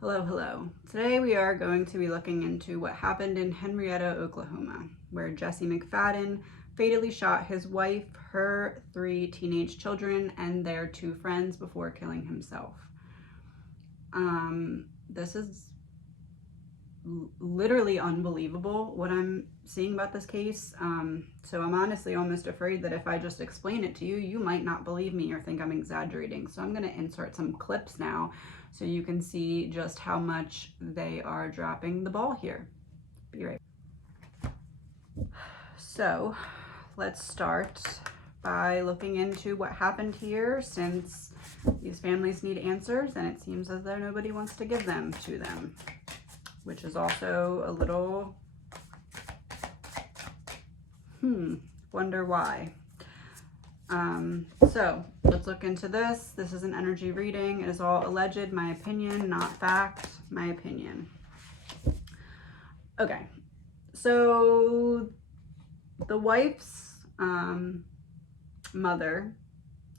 Hello, hello. Today we are going to be looking into what happened in Henryetta, Oklahoma, where Jesse McFadden fatally shot his wife, her 3 teenage children, and their 2 friends before killing himself. This is literally unbelievable what I'm seeing about this case. So I'm honestly almost afraid that if I just explain it to you, you might not believe me or think I'm exaggerating. So I'm going to insert some clips now so you can see just how much they are dropping the ball here. Be right back. So let's start by looking into what happened here, since these families need answers and it seems as though nobody wants to give them to them, which is also a little, wonder why. So let's look into this. This is an energy reading. It is all alleged, my opinion, not fact, my opinion. Okay, so the wife's mother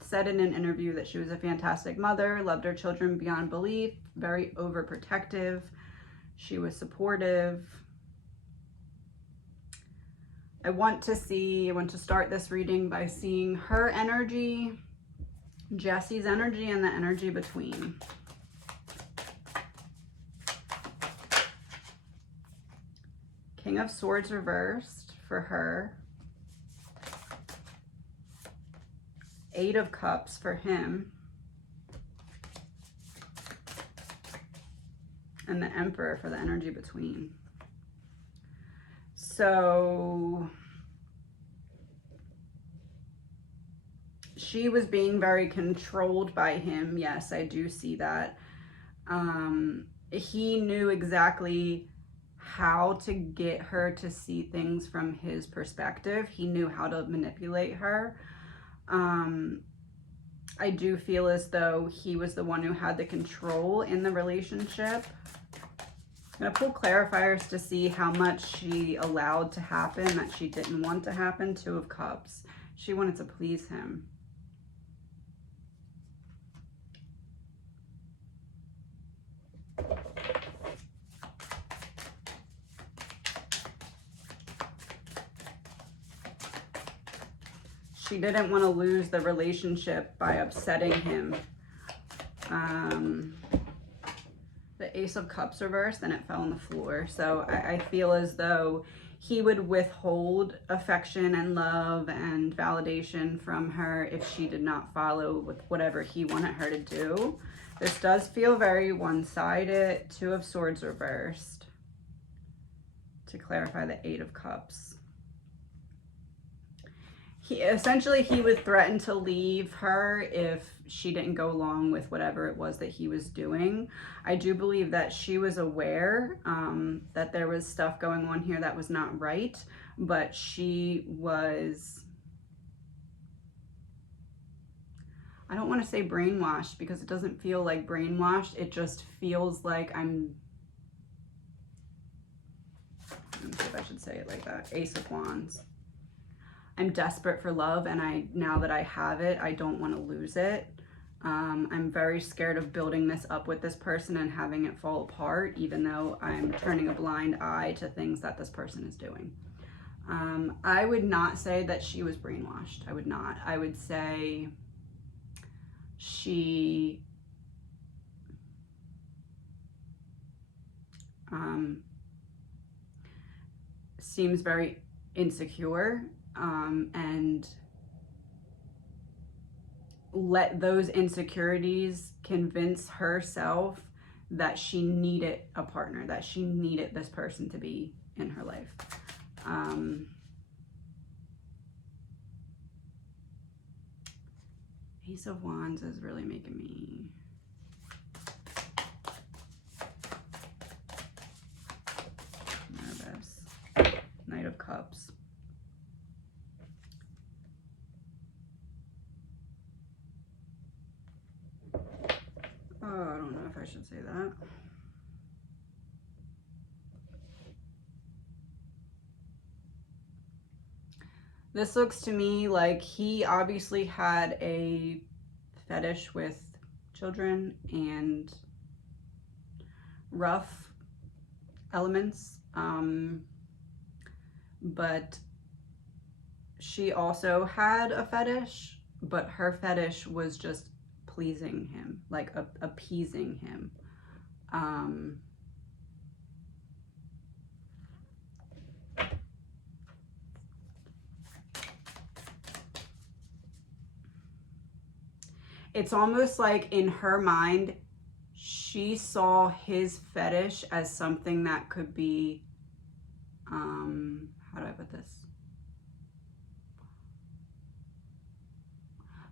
said in an interview that she was a fantastic mother, loved her children beyond belief, very overprotective. She was supportive. I want to start this reading by seeing her energy, Jesse's energy, and the energy between. King of Swords reversed for her. 8 of Cups for him. And the Emperor for the energy between. So she was being very controlled by him. Yes, I do see that. He knew exactly how to get her to see things from his perspective. He knew how to manipulate her. I do feel as though he was the one who had the control in the relationship. I'm going to pull clarifiers to see how much she allowed to happen that she didn't want to happen. 2 of Cups. She wanted to please him. She didn't want to lose the relationship by upsetting him. The Ace of Cups reversed, and it fell on the floor. So I feel as though he would withhold affection and love and validation from her if she did not follow with whatever he wanted her to do. This does feel very one-sided. 2 of Swords reversed. To clarify, the 8 of Cups. He would threaten to leave her if she didn't go along with whatever it was that he was doing. I do believe that she was aware that there was stuff going on here that was not right, but she was, I don't want to say brainwashed, because it doesn't feel like brainwashed. It just feels like let me see if I should say it like that. Ace of Wands. I'm desperate for love, and now that I have it, I don't want to lose it. I'm very scared of building this up with this person and having it fall apart, even though I'm turning a blind eye to things that this person is doing. I would not say that she was brainwashed. I would not. I would say she seems very insecure, and let those insecurities convince herself that she needed a partner, that she needed this person to be in her life. Ace of Wands is really making me nervous. Knight of Cups. Oh, I don't know if I should say that. This looks to me like he obviously had a fetish with children, and rough elements, but she also had a fetish, but her fetish was just pleasing him, like appeasing him. It's almost like in her mind, she saw his fetish as something that could be, how do I put this?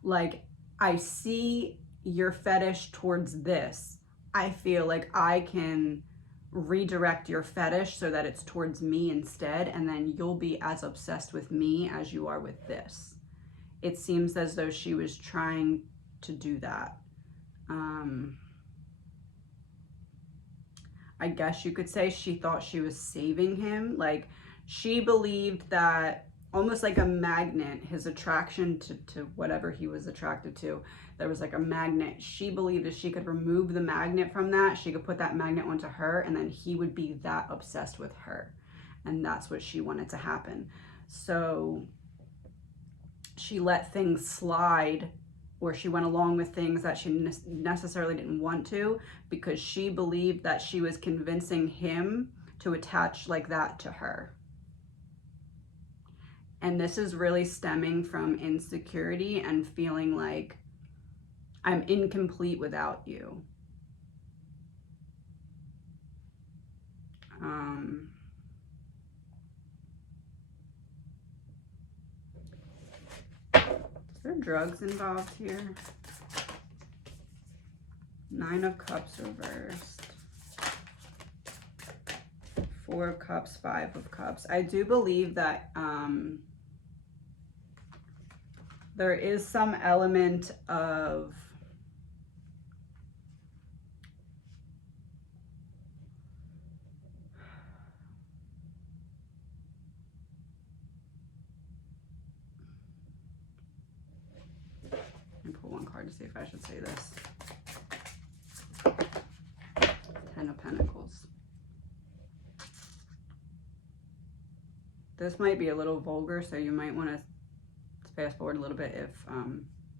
Like, I see your fetish towards this. I feel like I can redirect your fetish so that it's towards me instead, and then you'll be as obsessed with me as you are with this. It seems as though she was trying to do that. I guess you could say she thought she was saving him. Like, she believed that, almost like a magnet, his attraction to whatever he was attracted to, there was like a magnet. She believed if she could remove the magnet from that, she could put that magnet onto her, and then he would be that obsessed with her. And that's what she wanted to happen. So she let things slide, or she went along with things that she necessarily didn't want to, because she believed that she was convincing him to attach like that to her. And this is really stemming from insecurity and feeling like I'm incomplete without you. Is there drugs involved here? 9 of Cups reversed. 4 of Cups, 5 of Cups. I do believe that there is some element of let me pull one card to see if I should say this. 10 of Pentacles. This might be a little vulgar, so you might want to fast forward a little bit if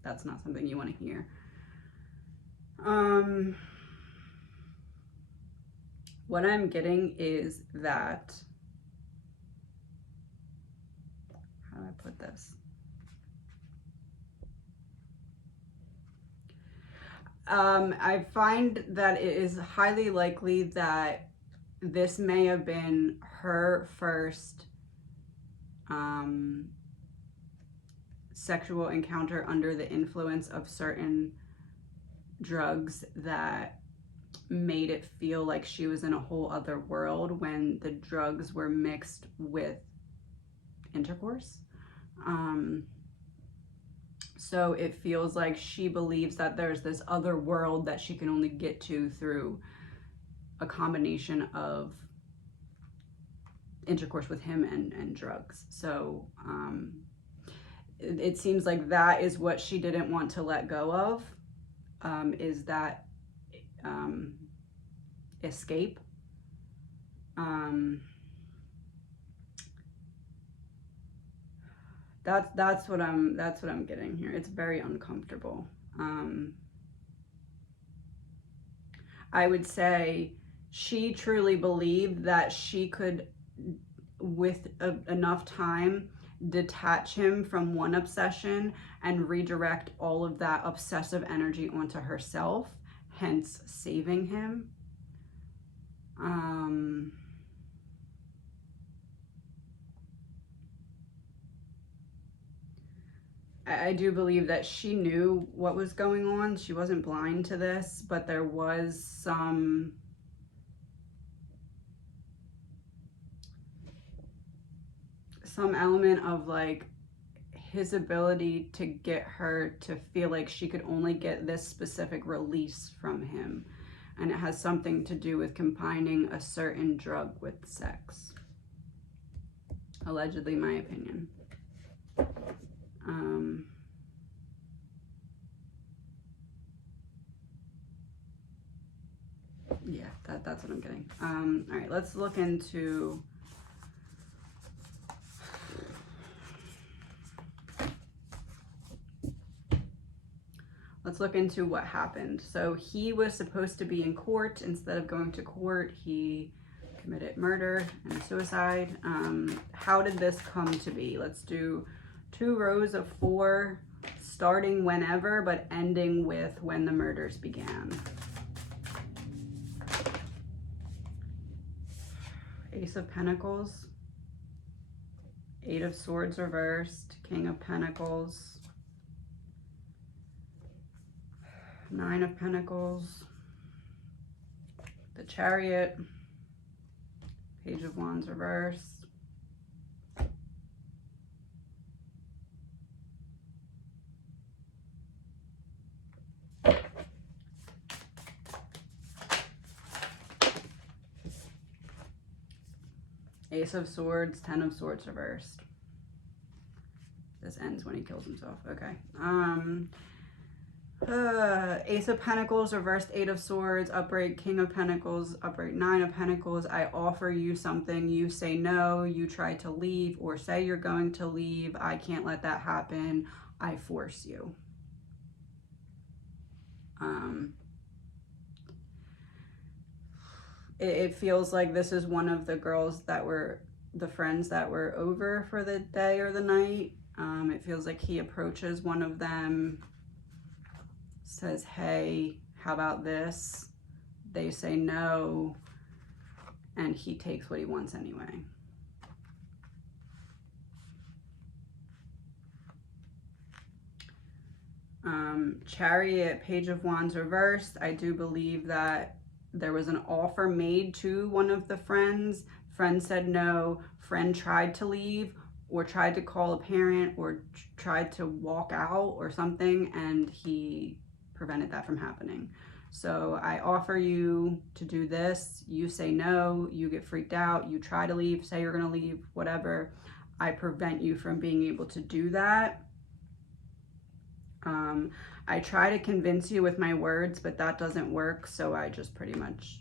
that's not something you want to hear. What I'm getting is that, how do I put this? I find that it is highly likely that this may have been her first sexual encounter under the influence of certain drugs that made it feel like she was in a whole other world when the drugs were mixed with intercourse. So it feels like she believes that there's this other world that she can only get to through a combination of intercourse with him and drugs. So it seems like that is what she didn't want to let go of, is that escape. That's what I'm getting here. It's very uncomfortable. I would say she truly believed that she could, with enough time, detach him from one obsession and redirect all of that obsessive energy onto herself, hence saving him. I do believe that she knew what was going on. She wasn't blind to this, but there was some element of like his ability to get her to feel like she could only get this specific release from him. And it has something to do with combining a certain drug with sex. Allegedly, my opinion. Yeah, that's what I'm getting. All right, let's look into... Let's look into what happened. So he was supposed to be in court. Instead of going to court, he committed murder and suicide. How did this come to be? Let's do 2 rows of 4, starting whenever, but ending with when the murders began. Ace of Pentacles, 8 of Swords reversed, King of Pentacles, 9 of Pentacles, the Chariot, Page of Wands reversed, Ace of Swords, 10 of Swords reversed. This ends when he kills himself. Okay. Ace of Pentacles, reversed 8 of Swords, upright King of Pentacles, upright 9 of Pentacles. I offer you something, you say no, you try to leave or say you're going to leave. I can't let that happen. I force you. It feels like this is one of the girls that were, the friends that were over for the day or the night. It feels like he approaches one of them, says, hey, how about this? They say no, and he takes what he wants anyway. Chariot, Page of Wands reversed. I do believe that there was an offer made to one of the friends. Friend said no. Friend tried to leave or tried to call a parent or tried to walk out or something, and he prevented that from happening. So I offer you to do this. You say no. You get freaked out. You try to leave, say you're going to leave, whatever. I prevent you from being able to do that. I try to convince you with my words, but that doesn't work, so I just pretty much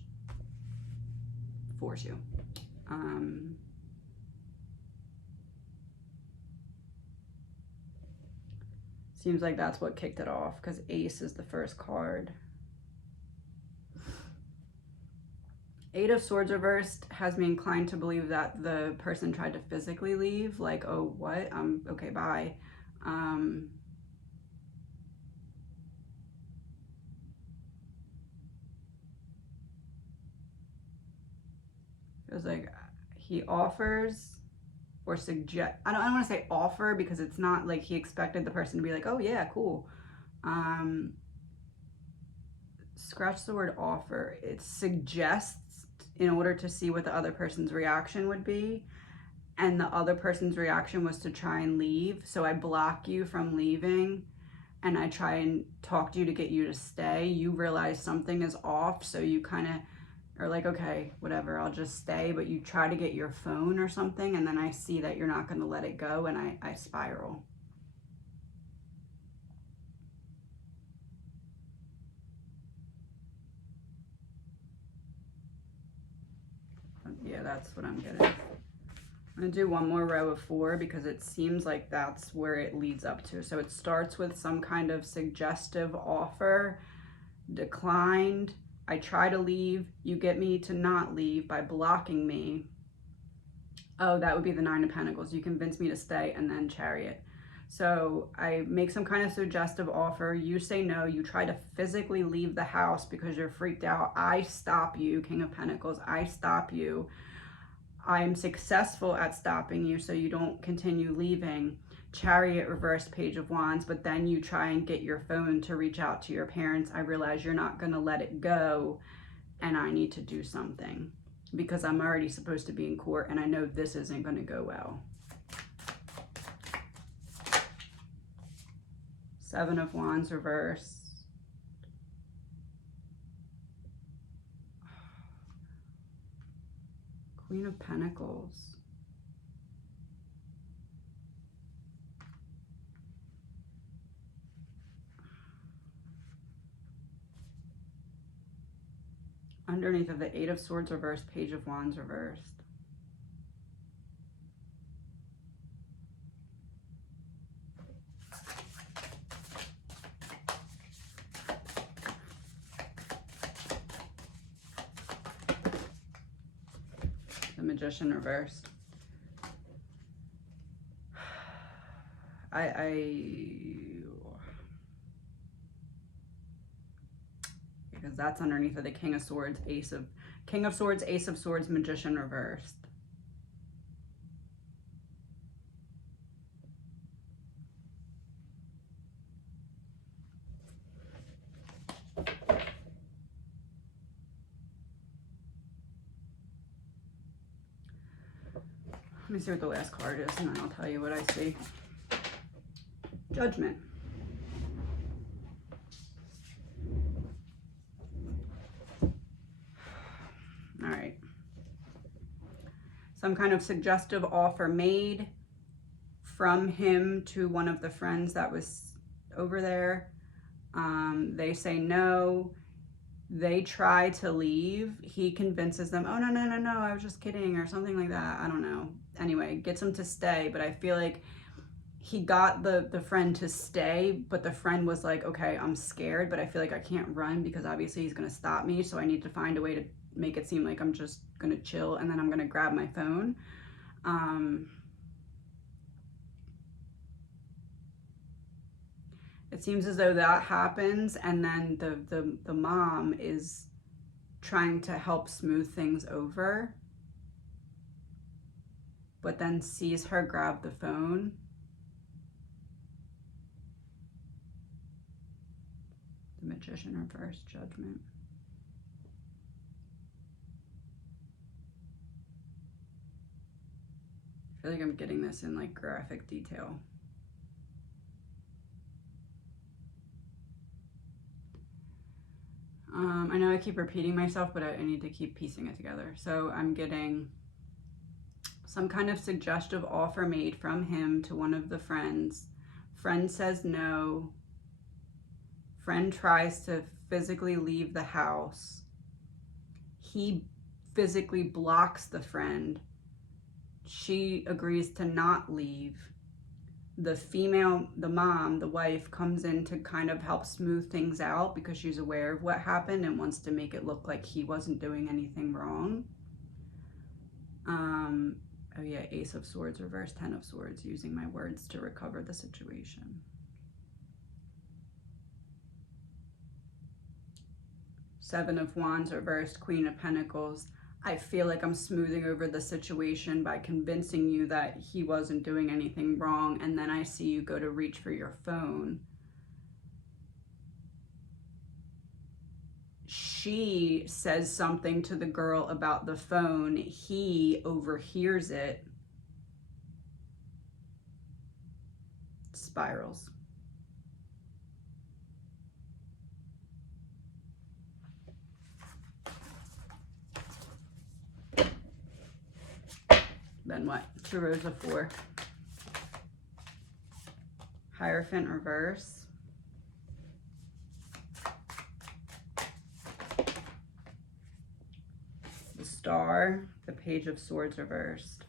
force you. Seems like that's what kicked it off, because Ace is the first card. 8 of Swords reversed has me inclined to believe that the person tried to physically leave, like, oh, what? Okay, bye. It was like he offers or suggest. I don't want to say offer, because it's not like he expected the person to be like, oh yeah, cool. Scratch the word offer. It suggests in order to see what the other person's reaction would be. And the other person's reaction was to try and leave. So I block you from leaving and I try and talk to you to get you to stay. You realize something is off, so you kind of are like, okay, whatever, I'll just stay. But you try to get your phone or something, and then I see that you're not going to let it go, and I spiral. Yeah, that's what I'm getting. I'm going to do one more row of 4 because it seems like that's where it leads up to. So it starts with some kind of suggestive offer, declined. I try to leave. You get me to not leave by blocking me. Oh, that would be the 9 of Pentacles. You convince me to stay, and then Chariot. So I make some kind of suggestive offer. You say no. You try to physically leave the house because you're freaked out. I stop you, King of Pentacles. I stop you. I'm successful at stopping you so you don't continue leaving. Chariot, reversed Page of Wands, but then you try and get your phone to reach out to your parents. I realize you're not going to let it go, and I need to do something because I'm already supposed to be in court, and I know this isn't going to go well. 7 of Wands reversed. Queen of Pentacles. Underneath of the Eight of Swords reversed, Page of Wands reversed. The Magician reversed. Because that's underneath of the King of Swords, King of Swords, Ace of Swords, Magician reversed. Let me see what the last card is, and then I'll tell you what I see. Judgment. All right. Some kind of suggestive offer made from him to one of the friends that was over there. They say no. They try to leave. He convinces them, oh, no, no, no, no, I was just kidding, or something like that. I don't know. Anyway, gets them to stay, but I feel like he got the friend to stay, but the friend was like, okay, I'm scared, but I feel like I can't run because obviously he's going to stop me, so I need to find a way to make it seem like I'm just going to chill, and then I'm going to grab my phone. It seems as though that happens, and then the mom is trying to help smooth things over, but then sees her grab the phone. The Magician reverse, Judgment. I feel like I'm getting this in like graphic detail. I know I keep repeating myself, but I need to keep piecing it together. So I'm getting some kind of suggestive offer made from him to one of the friends. Friend says no. Friend tries to physically leave the house. He physically blocks the friend. She agrees to not leave. The female, the mom, the wife, comes in to kind of help smooth things out because she's aware of what happened and wants to make it look like he wasn't doing anything wrong. Oh yeah, Ace of Swords reverse, 10 of Swords, using my words to recover the situation. Seven of Wands reversed, Queen of Pentacles. I feel like I'm smoothing over the situation by convincing you that he wasn't doing anything wrong, and then I see you go to reach for your phone. She says something to the girl about the phone. He overhears it. Spirals. Then what? Two rows of 4. Hierophant reverse. The Star, the Page of Swords reversed.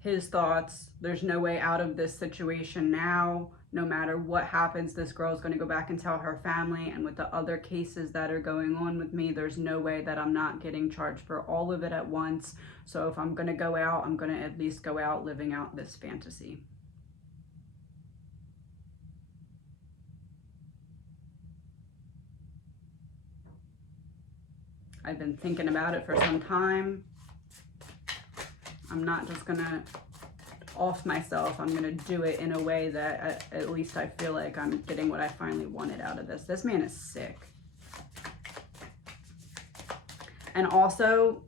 His thoughts, there's no way out of this situation now. No matter what happens, this girl is going to go back and tell her family. And with the other cases that are going on with me, there's no way that I'm not getting charged for all of it at once. So if I'm going to go out, I'm going to at least go out living out this fantasy. I've been thinking about it for some time. I'm not just going to off myself. I'm going to do it in a way that at least I feel like I'm getting what I finally wanted out of this. This man is sick. And also,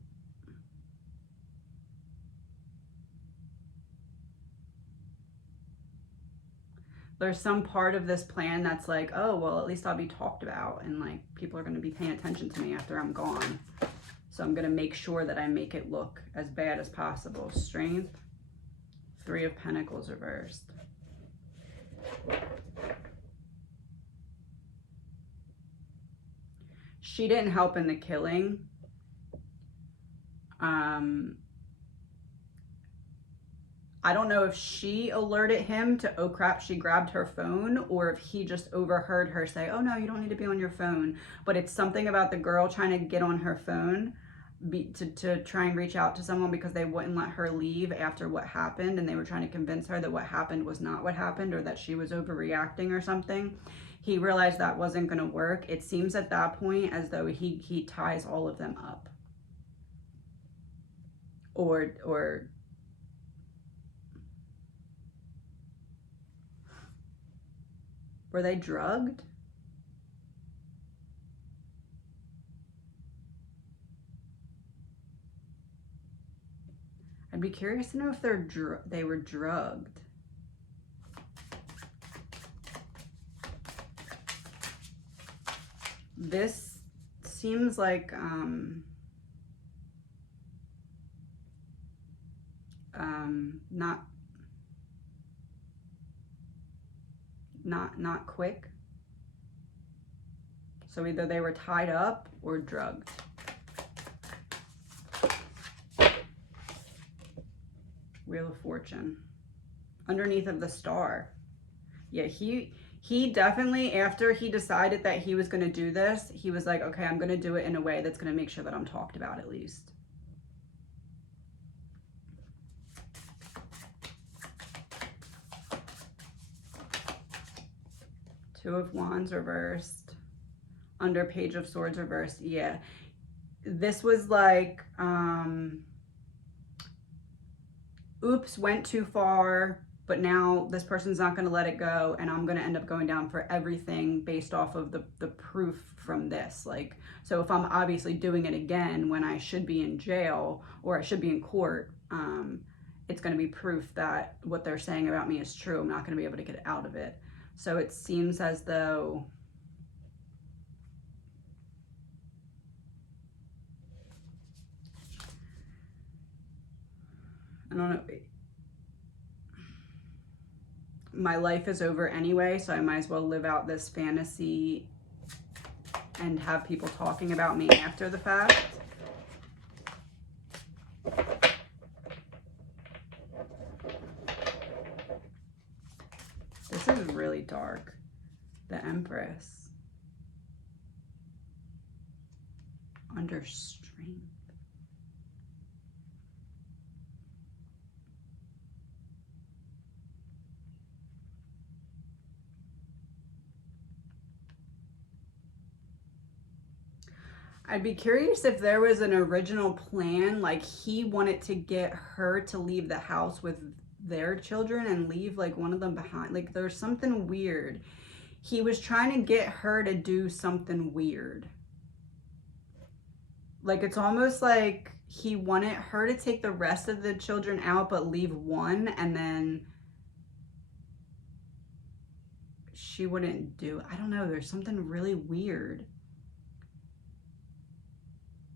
there's some part of this plan that's like, oh, well, at least I'll be talked about, and like people are going to be paying attention to me after I'm gone. So I'm going to make sure that I make it look as bad as possible. Strength, 3 of Pentacles reversed. She didn't help in the killing. I don't know if she alerted him to, oh crap, she grabbed her phone, or if he just overheard her say, oh no, you don't need to be on your phone. But it's something about the girl trying to get on her phone to try and reach out to someone because they wouldn't let her leave after what happened, and they were trying to convince her that what happened was not what happened, or that she was overreacting or something. He realized that wasn't going to work. It seems at that point as though he ties all of them up. Or were they drugged? I'd be curious to know if they were drugged. This seems like not quick. So either they were tied up or drugged. Wheel of Fortune. Underneath of the Star. Yeah, he definitely, after he decided that he was going to do this, he was like, okay, I'm going to do it in a way that's going to make sure that I'm talked about at least. Two of Wands reversed. Under Page of Swords reversed. Yeah. This was like, oops, went too far, but now this person's not going to let it go, and I'm going to end up going down for everything based off of the proof from this. Like, so if I'm obviously doing it again when I should be in jail or I should be in court, it's going to be proof that what they're saying about me is true. I'm not going to be able to get out of it. So it seems as though I don't know. My life is over anyway, so I might as well live out this fantasy and have people talking about me after the fact. This is really dark. The Empress. Under strength. I'd be curious if there was an original plan, like he wanted to get her to leave the house with their children and leave like one of them behind. Like there's something weird. He was trying to get her to do something weird. Like it's almost like he wanted her to take the rest of the children out but leave one, and then she wouldn't do. I don't know, there's something really weird.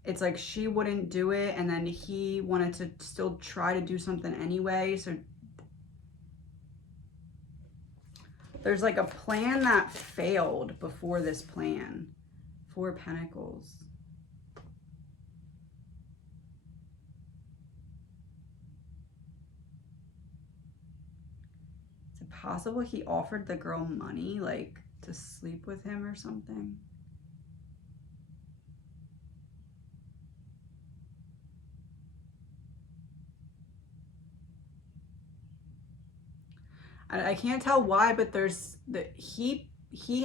It's like she wouldn't do it, and then he wanted to still try to do something anyway. So there's like a plan that failed before this plan. 4 Pentacles. Is it possible he offered the girl money, like to sleep with him or something? I can't tell why, but he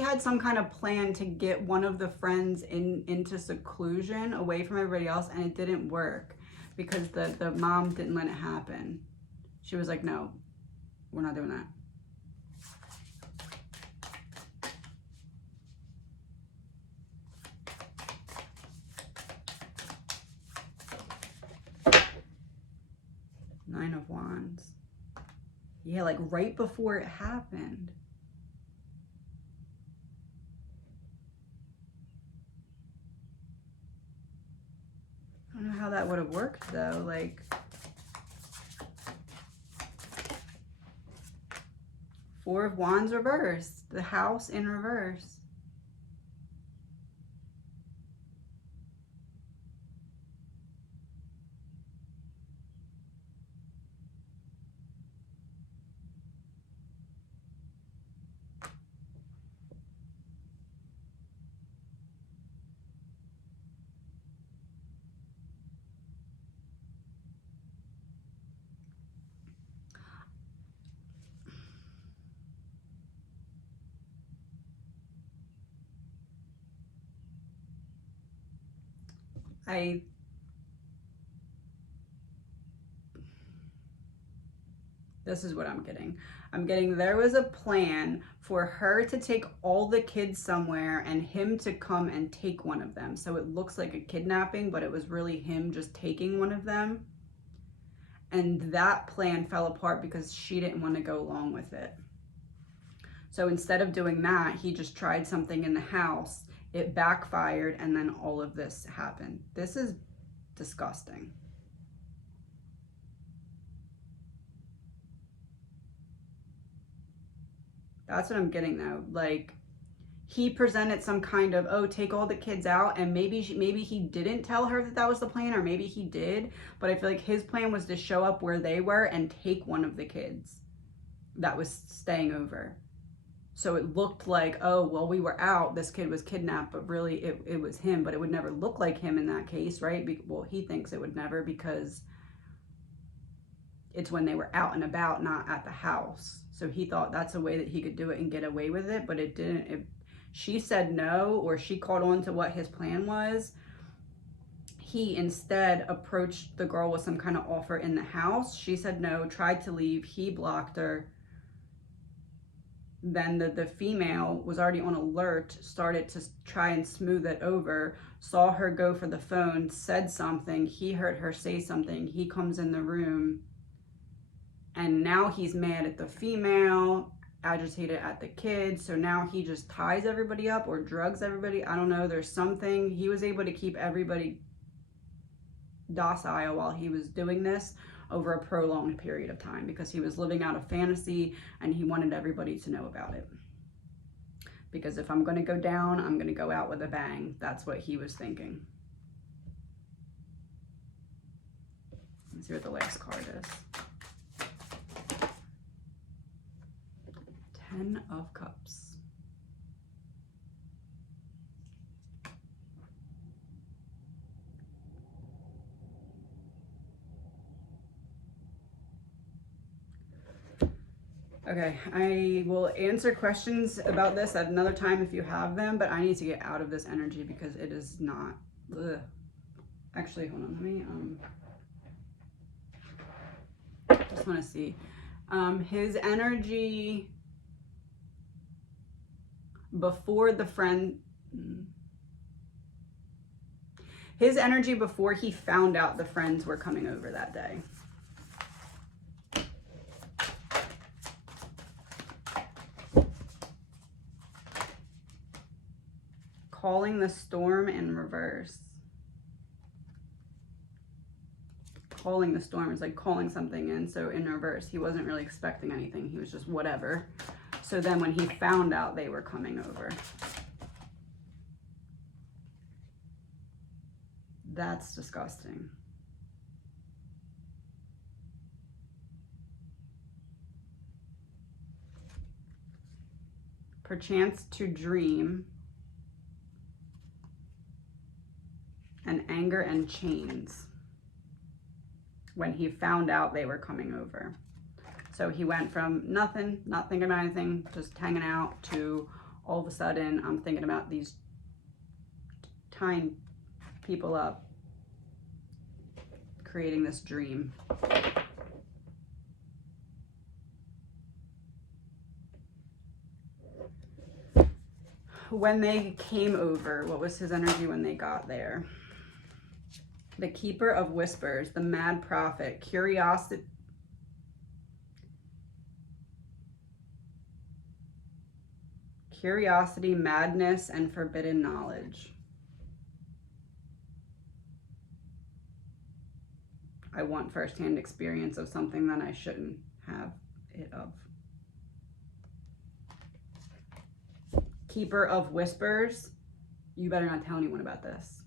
had some kind of plan to get one of the friends into seclusion away from everybody else, and it didn't work because the mom didn't let it happen. She was like, no, we're not doing that. Nine of Wands. Yeah, like right before it happened. don't know how that would have worked though. Like, Four of Wands reversed, the house in reverse. This is what I'm getting. I'm getting there was a plan for her to take all the kids somewhere and him to come and take one of them. So it looks like a kidnapping, but it was really him just taking one of them. And that plan fell apart because she didn't want to go along with it. So instead of doing that, he just tried something in the house. It backfired, and then all of this happened. This is disgusting. That's what I'm getting though. Like, he presented some kind of, oh, take all the kids out, and maybe he didn't tell her that that was the plan, or maybe he did, but I feel like his plan was to show up where they were and take one of the kids that was staying over. So it looked like, oh, well, we were out, this kid was kidnapped, but really it was him, but it would never look like him in that case, right? Well, he thinks it would never because it's when they were out and about, not at the house. So he thought that's a way that he could do it and get away with it, but it didn't. She said no, or she caught on to what his plan was. He instead approached the girl with some kind of offer in the house. She said no, tried to leave. He blocked her. Then the female was already on alert, started to try and smooth it over, saw her go for the phone, said something. He heard her say something. He comes in the room, and now he's mad at the female, agitated at the kids. So now he just ties everybody up or drugs everybody. I don't know. There's something. He was able to keep everybody docile while he was doing this over a prolonged period of time because he was living out a fantasy and he wanted everybody to know about it. Because if I'm going to go down, I'm going to go out with a bang. That's what he was thinking. Let's see what the last card is. 10 of Cups. Okay, I will answer questions about this at another time if you have them, but I need to get out of this energy because it is not, ugh. Actually, hold on, let me, just want to see. His energy before the friend, his energy before he found out the friends were coming over that day. Calling the storm in reverse. Calling the storm is like calling something in, so in reverse. He wasn't really expecting anything. He was just whatever. So then when he found out they were coming over. That's disgusting. Perchance to dream. And anger and chains when he found out they were coming over. So he went from nothing, not thinking about anything, just hanging out, to all of a sudden, I'm thinking about these tying people up, creating this dream. When they came over, what was his energy when they got there? The Keeper of Whispers, the Mad Prophet, curiosity, madness, and forbidden knowledge. I want firsthand experience of something that I shouldn't have it of. Keeper of Whispers. You better not tell anyone about this.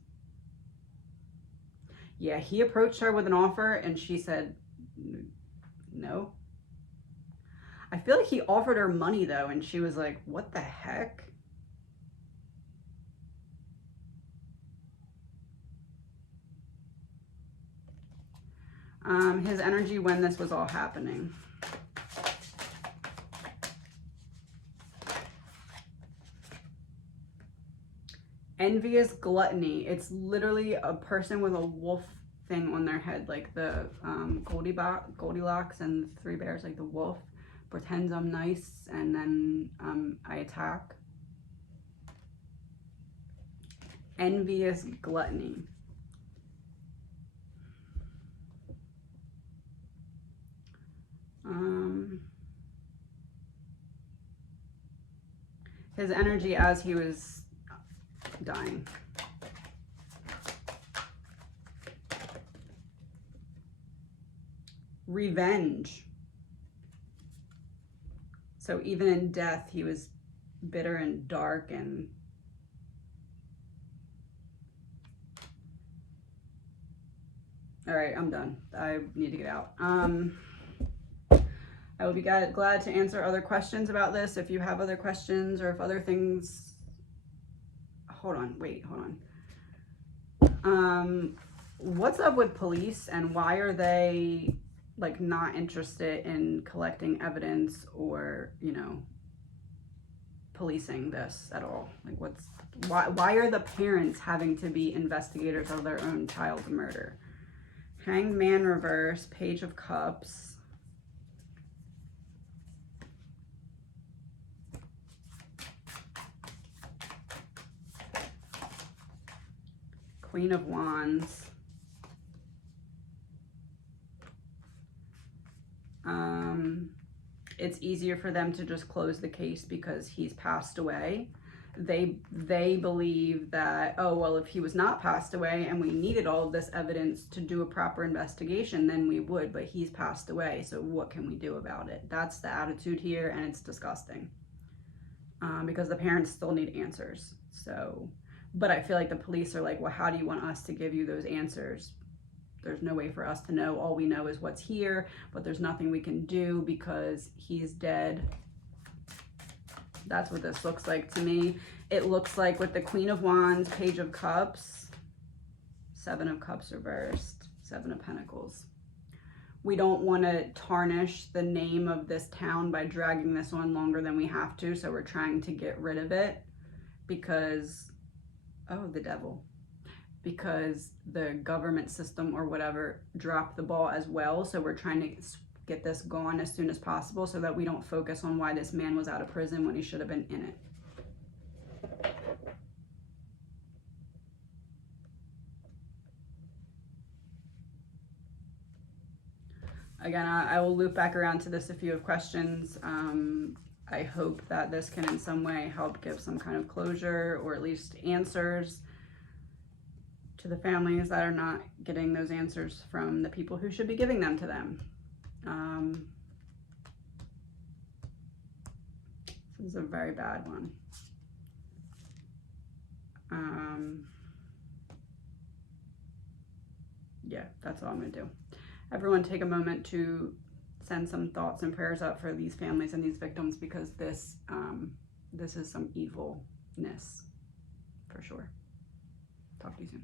Yeah, he approached her with an offer and she said no. I feel like he offered her money though, and she was like, what the heck? His energy when this was all happening. Envious gluttony. It's literally a person with a wolf thing on their head, like the Goldilocks and the Three Bears, like the wolf pretends I'm nice and then I attack. Envious gluttony. His energy as he was dying. Revenge. So even in death, he was bitter and dark and all right, I'm done. I need to get out. I will be glad to answer other questions about this if you have other questions or if other things. Hold on. What's up with police and why are they like not interested in collecting evidence or, you know, policing this at all? Like why are the parents having to be investigators of their own child's murder? Hanged Man reverse, Page of Cups. Queen of Wands. It's easier for them to just close the case because he's passed away. They believe that, oh, well, if he was not passed away and we needed all of this evidence to do a proper investigation, then we would, but he's passed away, so what can we do about it? That's the attitude here, and it's disgusting. Because the parents still need answers. So, but I feel like the police are like, well, how do you want us to give you those answers? There's no way for us to know. All we know is what's here, but there's nothing we can do because he's dead. That's what this looks like to me. It looks like with the Queen of Wands, Page of Cups, Seven of Cups reversed, Seven of Pentacles. We don't want to tarnish the name of this town by dragging this on longer than we have to, so we're trying to get rid of it because, oh, the devil. Because the government system or whatever dropped the ball as well. So we're trying to get this gone as soon as possible so that we don't focus on why this man was out of prison when he should have been in it. Again, I will loop back around to this if you have questions. I hope that this can in some way help give some kind of closure or at least answers to the families that are not getting those answers from the people who should be giving them to them. This is a very bad one. Yeah, that's all I'm gonna do. Everyone take a moment to send some thoughts and prayers up for these families and these victims because this is some evilness for sure. Talk to you soon.